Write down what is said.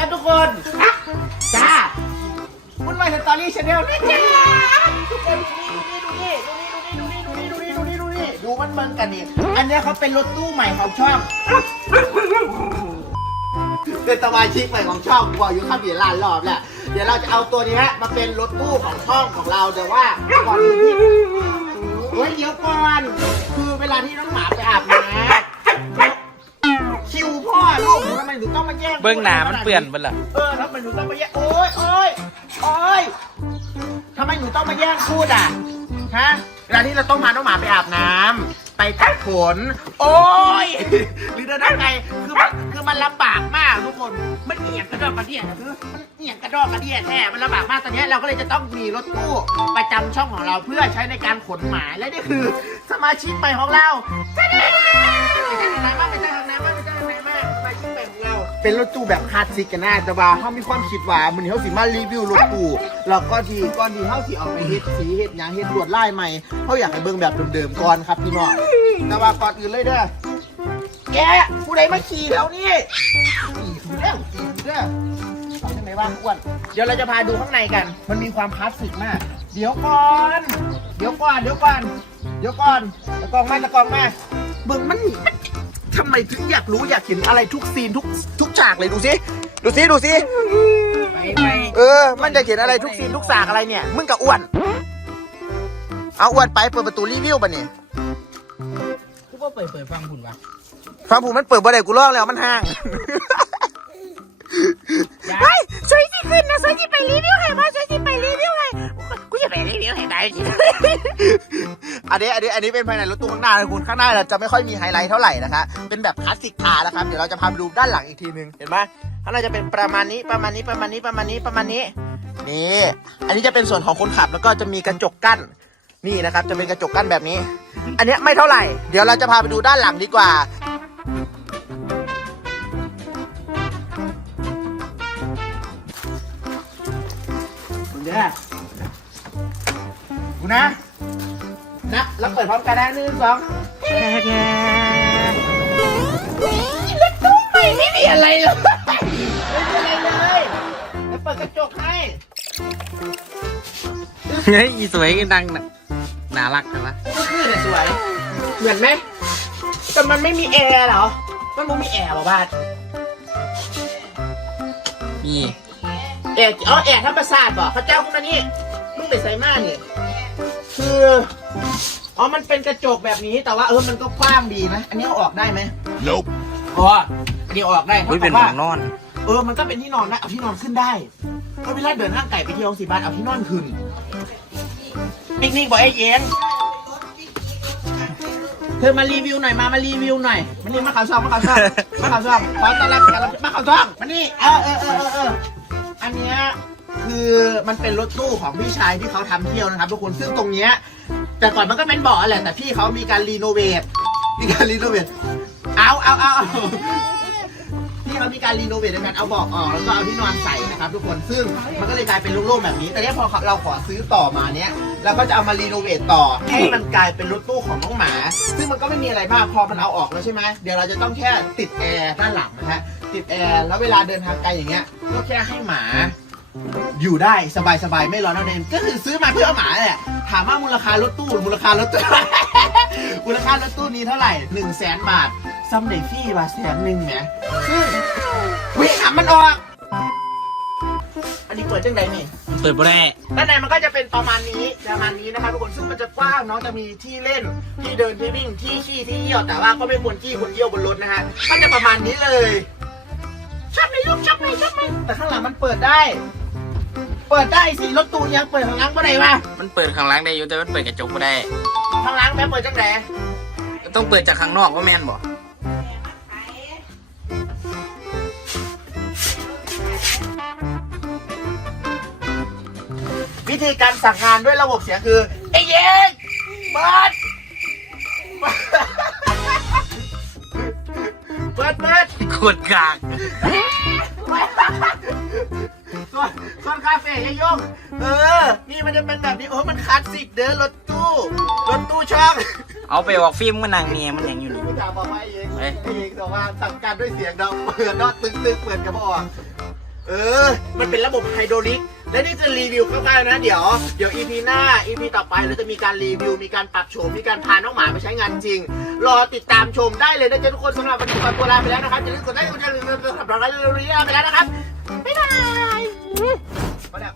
ครับทุกคนอะจ้าคุณมาสตอรี่ชาแนลนะจ้าทุกคนดูนี่ดูนี่ดูนี่ดูนี่ดูนี่ดูนี่ดูนี่ดูมันเบิ่งกันนี่อันเนี้ยเขาเป็นรถตู้ใหม่ของช่องเป็นสมาชิกใหม่ของช่องบอกอยู่ข้ามเดียล้านรอบแหละเดี๋ยวเราจะเอาตัวนี้ฮะมาเป็นรถตู้ของช่องของเราแต่ว่าก่อนอื่นที่เฮ้ยเดี๋ยวก่อนคือเวลาที่น้องหมาไปอาบน้ำคิวพ่อ ลูกทำไมหนูต้องมาแย่งเบื้องหน้ามันเปื่อนเบิ่นล่ะเออทำไมหนูต้องมาแย่งโอ๊ยโอ๊ยโอ๊ยทำไมหนูต้องมาแย่งพูดอะฮะเวลาที่เราต้องพาน้องหมาไปอาบน้ำไปตัดขนโอ๊ยหรือจะได้ไงคือมันคือมันลำบากมากทุกคนมันเอียงกระดอกกระเดียคือมันเอียงกระดอกกระเดียแท้มันลำบากมากตอนนี้เราก็เลยจะต้องมีรถตู้ประจำช่องของเราเพื่อใช้ในการขนหมาและนี่คือ สมาชิกใหม่ของเราจ้า เป็นรถตู้แบบคลาสสิกกันนะแต่ว่าเขามีความคิดว่ามันเขาสิมารีวิวรถตู้แล้วก็ทีก่อนที่เขาสิเอาไปเฮ็ดสีเฮ็ดหยังเฮ็ดลวดลายใหม่เขาอยากให้เบิ่งแบบเดิมๆก่อนครับพี่น้องแต่ว่าก่อนอื่นเลยเด้อแกผู้ใดมาขี่แถวนี้ขี่ถูเด้อขี่ถูเด้อเอาใช่ไหมว่าอ้วนเดี๋ยวเราจะพาดูข้างในกัน มันมีความคลาสสิกมาก เดี๋ยวก่อน เดี๋ยวก่อน เดี๋ยวก่อน เดี๋ยวก่อนตะกองมาตะกองมาเบิ่งมัน ทำไมถึงอยากรู้อยากเห็นอะไรทุกซีนทุกทุกฉากเลยดูสิดูสิดูสิไปไปเออ มันจะเห็นอะไรทุกซีนทุกฉากอะไรเนี่ย มึงกับอ้วน เอาอ้วนไปเปิดประตูรีวิวป่ะนี่กูว่าเปิดเปิดฟังคุณวะฟังผมมันเปิดบ่ได้กูลอกแล้วมันห่างเฮ้ยช่วยสิขึ้นนะช่วยสิไปรีวิวให้มาช่วยสิไปรีวิวให้กูจะไปรีวิวให้ได้จริง อันนี้อันนี้อันนี้เป็นภายในรถตู้ข้างหน้านะคุณข้างหน้าเราจะไม่ค่อยมีไฮไลท์เท่าไหร่นะคะ เป็นแบบคลาสสิกคาร์นะครับ เดี๋ยวเราจะพาไปดูด้านหลังอีกทีนึง เห็นไหมข้างหน้าจะเป็นประมาณนี้ประมาณนี้ประมาณนี้ประมาณนี้ประมาณนี้ นี่ อันนี้จะเป็นส่วนของคนขับแล้วก็จะมีกระจกกั้น นี่นะครับ จะเป็นกระจกกั้นแบบนี้ อันนี้ไม่เท่าไหร่ เดี๋ยวเราจะพาไปดูด้านหลังดีกว่าคุณเดี๋ยวกูนะ นับแล้วเปิดพร้อมกันนะหนึ่งสองแกแกรถตู้ใหม่ไม่มีอะไรเลยไม่มีอะไรเลยแล้วเปิดกระจกให้เฮ้ยอีสวยดังน่ะน่ารักจังวะก็คือเนี่สวย เหมือนไหมแต่มันไม่มีแอร์เหรอ มันไม่มีแอร์เหรอบ้านมีแอร์อ๋อแอร์ธรรมศาสตร์บอกเขาเจ้าคุณนี่มึงไปใส่มานี่คือ อ๋อ มันเป็นกระจกแบบนี้แต่ว่าเออ มันก็กว้างดีนะ อันนี้เอาออกได้ไหม Nope อ๋ออันนี้เอาออกได้อุ้ยเป็นหมว่าองนอน เออ มันก็เป็นที่นอนได้เอาที่นอนขึ้นได้ก็เวลาเดินห้างไก่ไปเที่ยวสิบ้านเอาที่นอนขึ้นปิกนิกบอกไอ้เย็นเธอมารีวิวหน่อย มา มารีวิวหน่อย มานี่มาข่าวช่อง มาข่าวช่อง มาข่าวช่อง ขอต้อนรับแขกรับเชิญมาข่าวช่อง มานี่ เออเออเออเออเอออันเนี้ยคือมันเป็นรถตู้ของพี่ชายที่เขาทำเที่ยวนะครับทุกคน ซึ่งตรงเนี้ย แต่ก่อนมันก็เป็นบ่อแหละแต่พี่เขามีการรีโนเวทมีการรีโนเวทเอาเอาเอาเอาที่เขามีการรีโนเวทในการเอาเบาะออกแล้วก็เอาที่นอนใส่นะครับ ทุกคนซึ่งมันก็เลยกลายเป็นโล่งๆแบบนี้ แต่เนี้ยพอเราขอซื้อต่อมาเนี้ยเราก็จะเอามารีโนเวทต่อให้มันกลายเป็นรถตู้ของน้องหมา ซึ่งมันก็ไม่มีอะไรมากพอมันเอาออกแล้วใช่ไหมเดี๋ยวเราจะต้องแค่ติดแอร์ด้านหลังนะฮะติดแอร์แล้วเวลาเดินทางไกลอย่างเงี้ยก็แค่ให้หมา อยู่ได้สบายๆไม่ร้อนเอาเนมก็คือซื้อมาเพื่อเอาหมาแหละถามว่ามูลค่ารถตู้มูลค่ารถตู้ มูลค่ารถตู้นี้เท่าไหร่หนึ่งแสนบาทซัมเดย์ฟี่บาทแสนหนึ่งแหมซึ่งวิ่งหามันออก อันนี้เปิดจังไดนี่ เปิดบ่ได้ด้านในมันก็จะเป็นประมาณนี้ประมาณนี้นะครับทุกคนซึ่งมันจะกว้างเนาะจะมีที่เล่นที่เดินที่วิ่งที่ขี้ที่เยี่ยวแต่ว่าก็ไม่ควรขี้คนเยี่ยวบนรถนะฮะก็จะประมาณนี้เลยชอบไหมลูกชอบไหมชอบไหมแต่ข้างหลังมันเปิดได้ เปิดได้สิรถตู้ยังเปิดข้างหลังก็ได้วะมันเปิดข้างหล่างได้อยู่แต่มันเปิดกระจกบ่ได้ข้างหลังแม่เปิดจังไดต้องเปิดจากข้างนอกว่าแม่นบ่วิธีการสั่งงานด้วยระบบเสียงคือไอ้เย็นเปิดเปิดเปิดขวดกาก ส่วนส่วนคาเฟ่ยายงเออ นี่มันจะเป็นแบบนี้โอ้มันคลาสสิกเด้อรถตู้ รถตู้ช่องเอาไปออกฟิล์มมันนางเมียมันอย่างอยู่นี่ไม่ถามบอกว่าไอ้เองเอ๊ะไอ้เองแต่ว่าสั่งการด้วยเสียงเราเปิดเนอตึกตึกๆเปิดกระบอก เออ มันเป็นระบบไฮโดรลิก และนี่จะรีวิวคร่าวๆนะ เดี๋ยว เดี๋ยว EP หน้า EP ต่อไปเราจะมีการรีวิว มีการปรับโฉม มีการพาน้องหมาไปใช้งานจริง รอติดตามชมได้เลยนะจ๊ะทุกคนสำหรับวันนี้ขอตัวลาไปแล้วนะครับอย่าลืมกดไลค์กดแชร์กดติดตามกดติดตามไปแล้วนะครับ บ๊ายบาย มาแล้ว